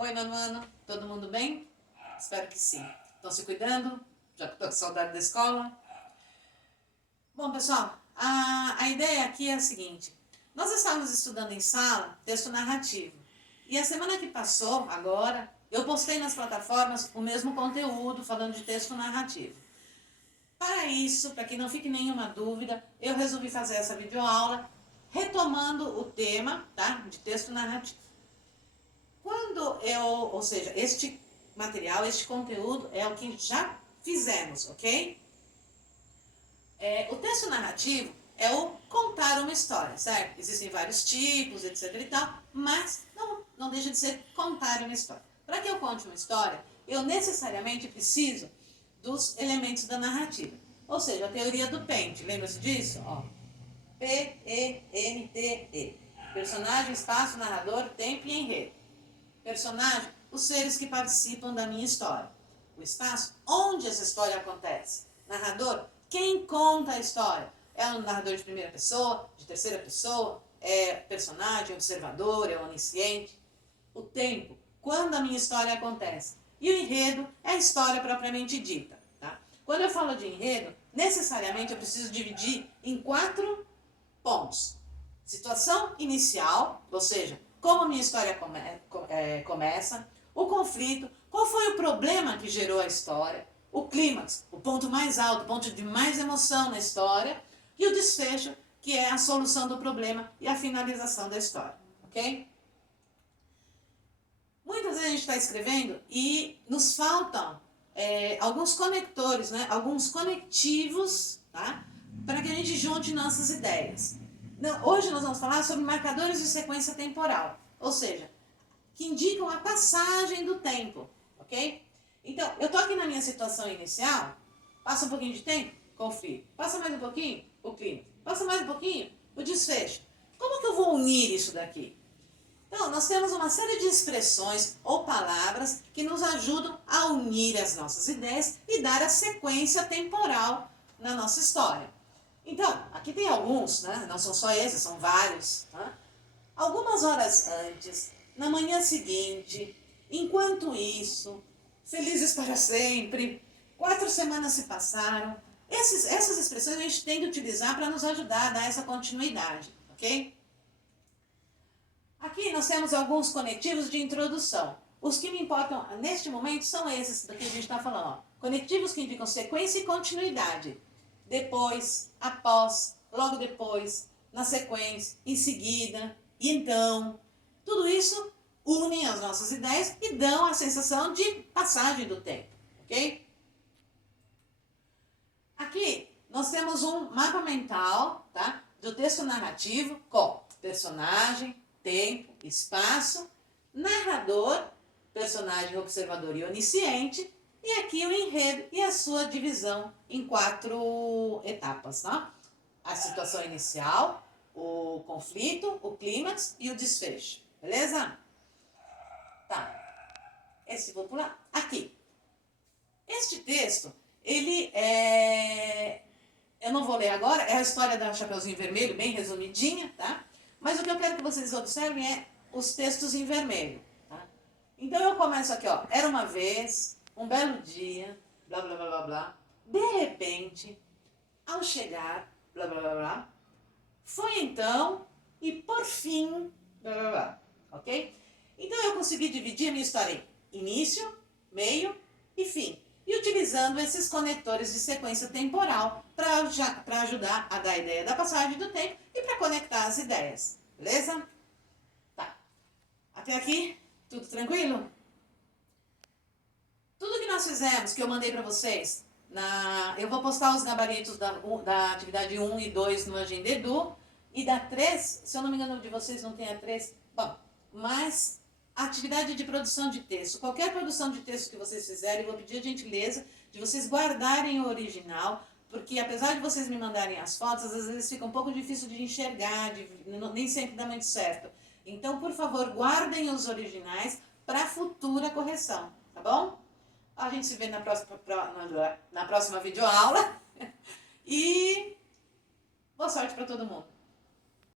Oi, nono ano, todo mundo bem? Espero que sim. Estão se cuidando? Já que estou com saudade da escola? Bom, pessoal, a ideia aqui é a seguinte. Nós estávamos estudando em sala texto narrativo. E a semana que passou, agora, eu postei nas plataformas o mesmo conteúdo falando de texto narrativo. Para isso, para que não fique nenhuma dúvida, eu resolvi fazer essa videoaula retomando o tema, tá, de texto narrativo. Ou seja, este material, este conteúdo é o que já fizemos, ok? O texto narrativo é o contar uma história, certo? Existem vários tipos, etc e tal, mas não deixa de ser contar uma história. Para que eu conte uma história, eu necessariamente preciso dos elementos da narrativa. Ou seja, a teoria do Pente, lembra-se disso? Ó, P-E-N-T-E. Personagem, espaço, narrador, tempo e enredo. Personagem, os seres que participam da minha história. O espaço, onde essa história acontece. Narrador, quem conta a história. É um narrador de primeira pessoa, de terceira pessoa, é personagem, observador, é onisciente. O tempo, quando a minha história acontece. E o enredo é a história propriamente dita. Tá? Quando eu falo de enredo, necessariamente eu preciso dividir em 4 pontos. Situação inicial, ou seja, como a minha história começa, o conflito, qual foi o problema que gerou a história, o clímax, o ponto mais alto, o ponto de mais emoção na história, e o desfecho, que é a solução do problema e a finalização da história, ok? Muitas vezes a gente está escrevendo e nos faltam alguns conectores, né? Alguns conectivos, tá? Para que a gente junte nossas ideias. Hoje nós vamos falar sobre marcadores de sequência temporal, ou seja, que indicam a passagem do tempo, ok? Então, eu estou aqui na minha situação inicial, passa um pouquinho de tempo, conflito. Passa mais um pouquinho, o clima. Passa mais um pouquinho, o desfecho. Como que eu vou unir isso daqui? Então, nós temos uma série de expressões ou palavras que nos ajudam a unir as nossas ideias e dar a sequência temporal na nossa história. Então, aqui tem alguns, né? Não são só esses, são vários. Tá? Algumas horas antes, na manhã seguinte, enquanto isso, felizes para sempre, 4 semanas se passaram. Essas expressões a gente tem que utilizar para nos ajudar a dar essa continuidade, ok? Aqui nós temos alguns conectivos de introdução. Os que me importam neste momento são esses do que a gente está falando. Ó. Conectivos que indicam sequência e continuidade. Depois, após, logo depois, na sequência, em seguida, e então. Tudo isso unem as nossas ideias e dão a sensação de passagem do tempo, ok? Aqui nós temos um mapa mental, tá? Do texto narrativo com personagem, tempo, espaço, narrador, personagem, observador e onisciente, e aqui o enredo e a sua divisão em 4 etapas, tá? A situação inicial, o conflito, o clímax e o desfecho, beleza? Tá, esse vou pular. Aqui, este texto, ele é... Eu não vou ler agora, é a história da Chapeuzinho Vermelho, bem resumidinha, tá? Mas o que eu quero que vocês observem é os textos em vermelho, tá? Então eu começo aqui, ó. Era uma vez, um belo dia, blá blá blá blá blá. De repente, ao chegar, blá blá blá blá. Foi então e por fim, blá blá blá. Ok? Então eu consegui dividir a minha história em início, meio e fim. E utilizando esses conectores de sequência temporal para ajudar a dar a ideia da passagem do tempo e para conectar as ideias. Beleza? Tá. Até aqui, tudo tranquilo? Tudo que nós fizemos, que eu mandei para vocês, eu vou postar os gabaritos da atividade 1 e 2 no Agenda Edu. E da 3, se eu não me engano de vocês não tem a 3, bom, mas a atividade de produção de texto, qualquer produção de texto que vocês fizerem, eu vou pedir a gentileza de vocês guardarem o original, porque apesar de vocês me mandarem as fotos, às vezes fica um pouco difícil de enxergar, nem sempre dá muito certo. Então, por favor, guardem os originais para futura correção, tá bom? A gente se vê na próxima videoaula e boa sorte para todo mundo.